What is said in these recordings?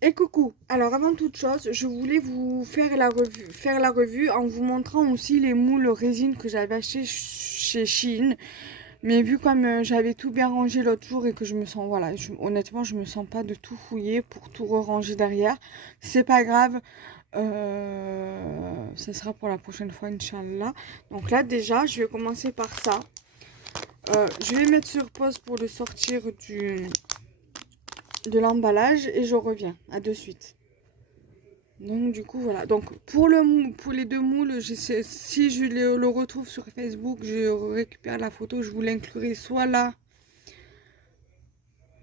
Et coucou, alors avant toute chose, je voulais vous faire la revue en vous montrant aussi les moules résine que j'avais acheté chez Shein. Mais vu comme j'avais tout bien rangé l'autre jour et que je me sens, voilà, honnêtement, je me sens pas de tout fouiller pour tout ranger derrière. C'est pas grave, ça sera pour la prochaine fois, Inch'Allah. Donc là, déjà, je vais commencer par ça. Je vais mettre sur pause pour le sortir de l'emballage et je reviens. À de suite. Donc du coup voilà. Donc pour les deux moules, si je le retrouve sur Facebook, je récupère la photo, je vous l'inclurai soit là,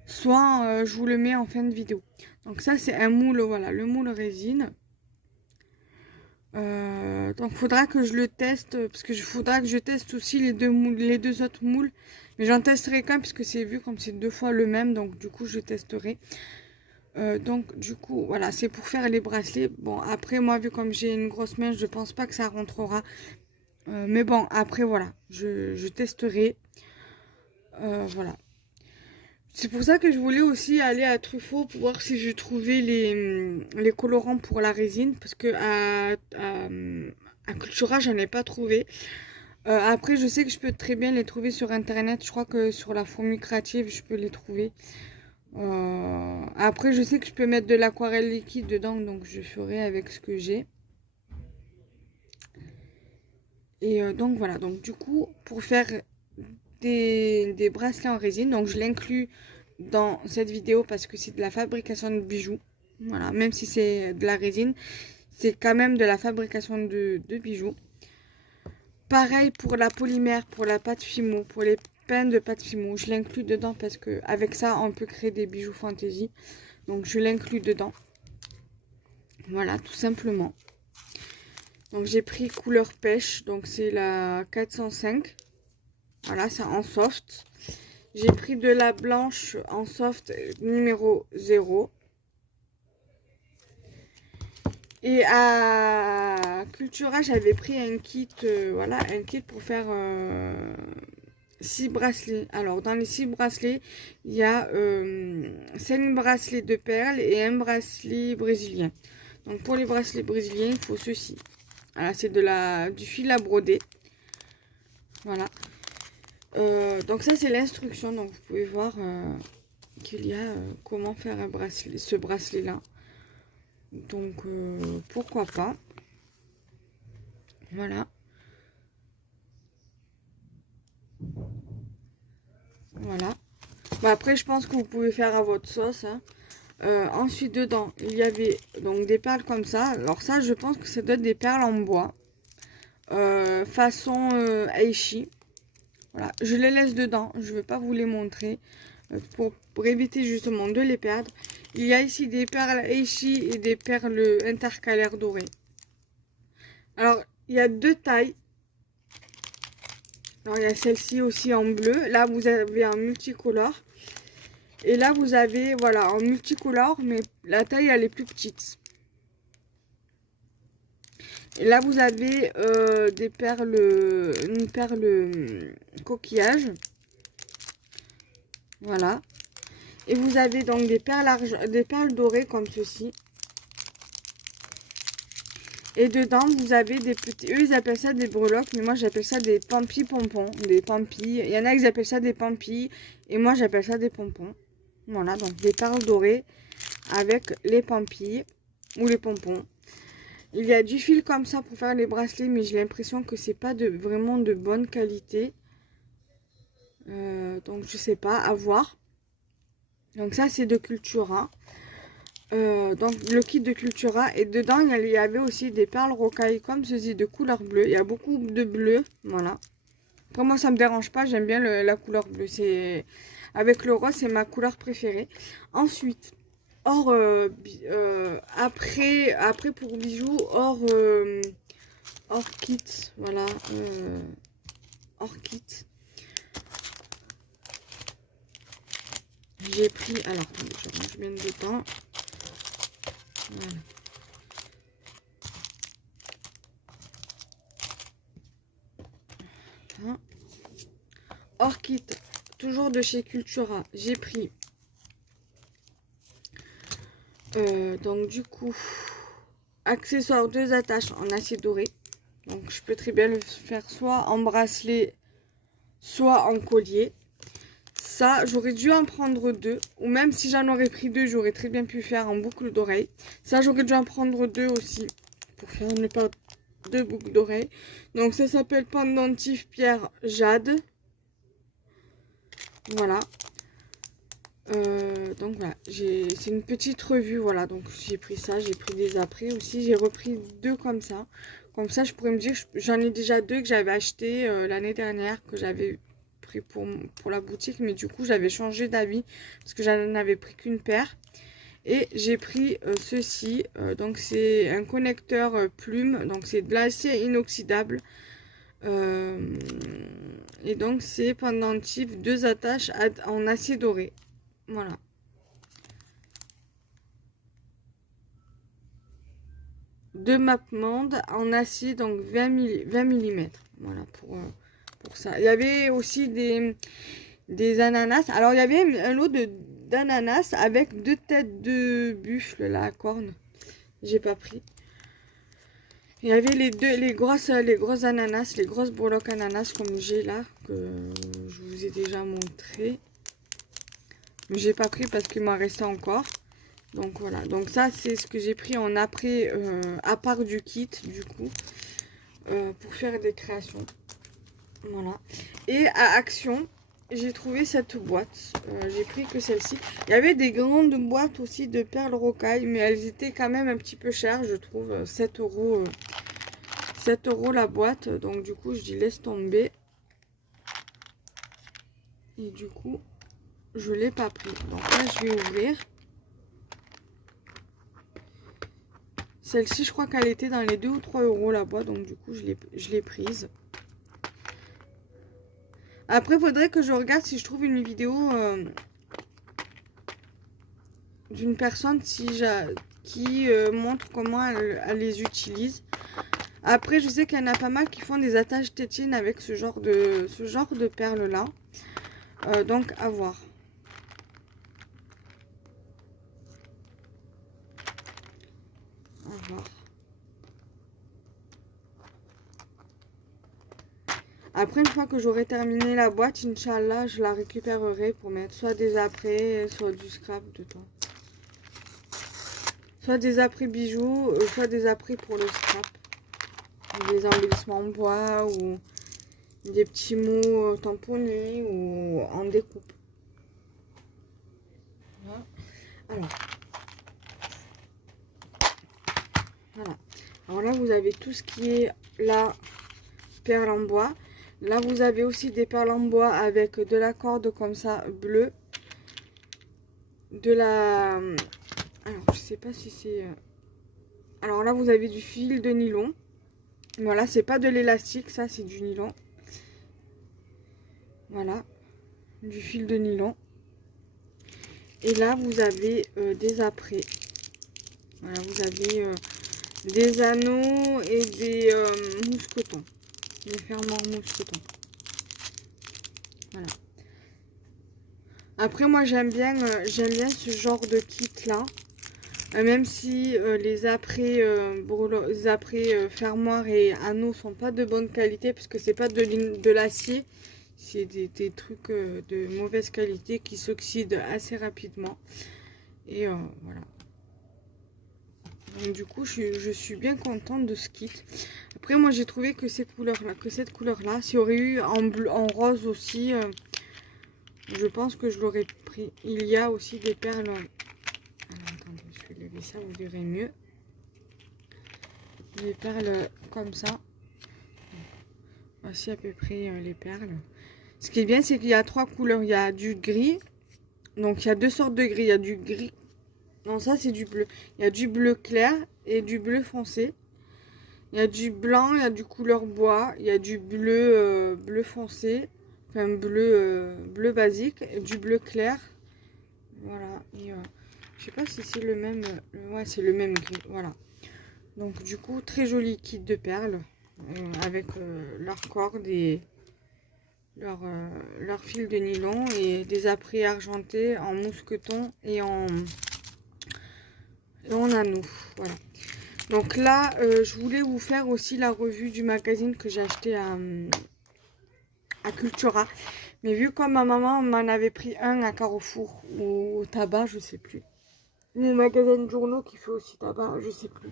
soit je vous le mets en fin de vidéo. Donc ça c'est un moule, voilà, le moule résine. Donc faudra que je le teste parce que faudra que je teste aussi les deux autres moules. Mais j'en testerai qu'un puisque c'est vu comme c'est deux fois le même, donc du coup je testerai. Donc du coup voilà, c'est pour faire les bracelets. Bon après moi vu comme j'ai une grosse main, je pense pas que ça rentrera. Mais bon après voilà, je testerai. Voilà. C'est pour ça que je voulais aussi aller à Truffaut pour voir si je trouvais les colorants pour la résine. Parce que à Cultura j'en ai pas trouvé. Après je sais que je peux très bien les trouver sur internet. Je crois que sur la fourmi créative je peux les trouver. Après, je sais que je peux mettre de l'aquarelle liquide dedans, donc je ferai avec ce que j'ai. Et donc voilà, donc du coup, pour faire des bracelets en résine, donc je l'inclus dans cette vidéo parce que c'est de la fabrication de bijoux. Voilà, même si c'est de la résine, c'est quand même de la fabrication de bijoux. Pareil pour la polymère, pour la pâte Fimo, pour les pains de pâte Fimo, je l'inclus dedans parce que avec ça, on peut créer des bijoux fantaisie. Donc je l'inclus dedans. Voilà, tout simplement. Donc j'ai pris couleur pêche, donc c'est la 405. Voilà, c'est en soft. J'ai pris de la blanche en soft numéro 0. Et à Cultura, j'avais pris un kit, voilà, un kit pour faire 6 bracelets. Alors dans les 6 bracelets, il y a 5 bracelets de perles et un bracelet brésilien. Donc pour les bracelets brésiliens, il faut ceci. Voilà, c'est du fil à broder. Voilà. Donc ça, c'est l'instruction. Donc vous pouvez voir qu'il y a comment faire un bracelet, ce bracelet-là. Donc pourquoi pas. Voilà. Voilà. Bon, après, je pense que vous pouvez faire à votre sauce. Hein. Ensuite, dedans, il y avait donc des perles comme ça. Alors ça, je pense que ça doit être des perles en bois. Façon Aichi. Voilà, je les laisse dedans, je ne vais pas vous les montrer pour éviter justement de les perdre. Il y a ici des perles Aichi et des perles intercalaires dorées. Alors, il y a deux tailles. Alors, il y a celle-ci aussi en bleu. Là, vous avez en multicolore. Et là, vous avez, voilà, en multicolore, mais la taille, elle est plus petite. Et là, vous avez des perles, une perle coquillage. Voilà. Et vous avez donc des perles dorées comme ceci. Et dedans, vous avez des petits... Eux, ils appellent ça des breloques, mais moi, j'appelle ça des pampis pompons. Des pampis. Il y en a qui appellent ça des pampis. Et moi, j'appelle ça des pompons. Voilà, donc des perles dorées avec les pampis ou les pompons. Il y a du fil comme ça pour faire les bracelets, mais j'ai l'impression que c'est pas vraiment de bonne qualité. Donc, je sais pas, à voir. Donc, ça, c'est de Cultura. Donc le kit de Cultura et dedans il y avait aussi des perles rocailles comme ceci de couleur bleue. Il y a beaucoup de bleu, voilà. Après moi ça me dérange pas, j'aime bien la couleur bleue. C'est avec le rose, c'est ma couleur préférée. Ensuite, après pour bijoux, hors kit, voilà, hors kit. J'ai pris, alors attendez, je range bien dedans. Voilà. Hors kit, toujours de chez Cultura, j'ai pris Donc du coup, accessoires 2 attaches en acier doré. Donc je peux très bien le faire soit en bracelet, soit en collier. Ça, j'aurais dû en prendre 2. Ou même si j'en aurais pris 2, j'aurais très bien pu faire en boucle d'oreille. Ça, j'aurais dû en prendre 2 aussi. Pour faire une paire de boucles d'oreille. Donc ça s'appelle pendentif pierre jade. Voilà. Donc voilà, c'est une petite revue, voilà, donc j'ai pris ça, j'ai pris des après aussi, j'ai repris 2 comme ça je pourrais me dire, j'en ai déjà 2 que j'avais acheté l'année dernière, que j'avais pris pour la boutique, mais du coup j'avais changé d'avis, parce que j'en avais pris qu'une paire, et j'ai pris ceci, donc c'est un connecteur plume, donc c'est de l'acier inoxydable, et donc c'est pendentif 2 attaches en acier doré. Voilà. Deux mappemondes en acier, donc 20 mm. Voilà pour ça. Il y avait aussi des ananas. Alors, il y avait un lot d'ananas avec 2 têtes de buffle, la corne. J'ai pas pris. Il y avait les grosses ananas, les grosses breloques ananas comme j'ai là, que je vous ai déjà montré. Mais j'ai pas pris parce qu'il m'en restait encore. Donc voilà, donc ça c'est ce que j'ai pris en après, à part du kit du coup, pour faire des créations. Voilà. Et à Action, j'ai trouvé cette boîte. J'ai pris que celle-ci. Il y avait des grandes boîtes aussi de perles rocaille, mais elles étaient quand même un petit peu chères, je trouve. 7 euros, 7 euros la boîte. Donc du coup, je dis laisse tomber. Et du coup, je l'ai pas pris. Donc là, je vais ouvrir. Celle-ci, je crois qu'elle était dans les 2 ou 3 euros la boîte, donc du coup, je l'ai prise. Après, il faudrait que je regarde si je trouve une vidéo d'une personne qui montre comment elle les utilise. Après, je sais qu'il y en a pas mal qui font des attaches tétines avec ce genre de perles-là. Donc, à voir. À voir. Après, une fois que j'aurai terminé la boîte, Inch'Allah, je la récupérerai pour mettre soit des après, soit du scrap dedans. Soit des après bijoux, soit des après pour le scrap. Des embellissements en bois ou des petits mots tamponnés ou en découpe. Voilà. Alors là, vous avez tout ce qui est la perle en bois. Là, vous avez aussi des perles en bois avec de la corde comme ça, bleue. De la... Alors, je sais pas si c'est... Alors là, vous avez du fil de nylon. Voilà, c'est pas de l'élastique, ça, c'est du nylon. Voilà, du fil de nylon. Et là, vous avez des après. Voilà, vous avez des anneaux et des mousquetons. Des fermoirs mousquetons. Voilà. Après, moi, j'aime bien ce genre de kit-là. Même si les après fermoirs et anneaux sont pas de bonne qualité, parce que c'est pas de l'acier, c'est des trucs de mauvaise qualité qui s'oxydent assez rapidement. Et voilà. Donc du coup, je suis bien contente de ce kit. Après, moi, j'ai trouvé que cette couleur-là, s'il y aurait eu en rose aussi, je pense que je l'aurais pris. Il y a aussi des perles. Alors, attendez, je vais lever ça, vous verrez mieux. Des perles comme ça. Voici à peu près les perles. Ce qui est bien, c'est qu'il y a 3 couleurs. Il y a du gris. Donc, il y a 2 sortes de gris. Il y a du gris. Non, ça, c'est du bleu. Il y a du bleu clair et du bleu foncé. Il y a du blanc, il y a du couleur bois. Il y a du bleu, bleu foncé. Enfin, bleu basique. Et du bleu clair. Voilà. Et, je sais pas si c'est le même. Ouais, c'est le même gris. Voilà. Donc, du coup, très joli kit de perles. Avec leur corde et leur fil de nylon et des apprêts argentés en mousqueton et en et on a nous. Voilà. Donc là, je voulais vous faire aussi la revue du magazine que j'ai acheté à Cultura. Mais vu comme ma maman m'en avait pris un à Carrefour ou au tabac, je sais plus. Le magasin de journaux qui fait aussi tabac, je sais plus.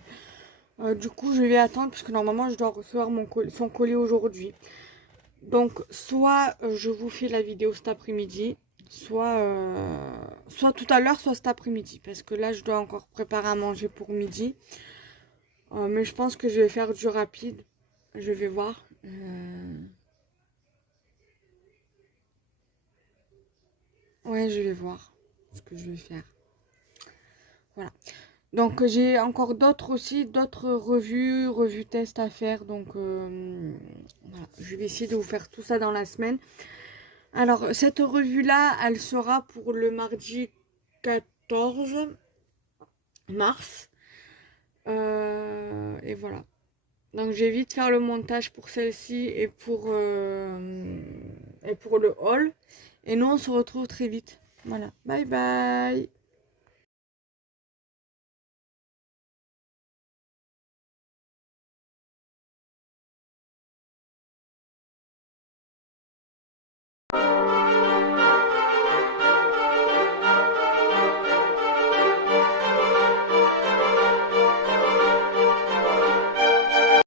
Du coup, je vais attendre puisque normalement, je dois recevoir son colis aujourd'hui. Donc, soit je vous fais la vidéo cet après-midi, soit tout à l'heure, soit cet après-midi. Parce que là, je dois encore préparer à manger pour midi. Mais je pense que je vais faire du rapide. Je vais voir. Ouais, je vais voir ce que je vais faire. Voilà. Donc j'ai encore d'autres revues tests à faire. Donc voilà, je vais essayer de vous faire tout ça dans la semaine. Alors cette revue-là, elle sera pour le mardi 14 mars. Et voilà. Donc j'ai vite faire le montage pour celle-ci et pour le haul. Et nous on se retrouve très vite. Voilà. Bye bye.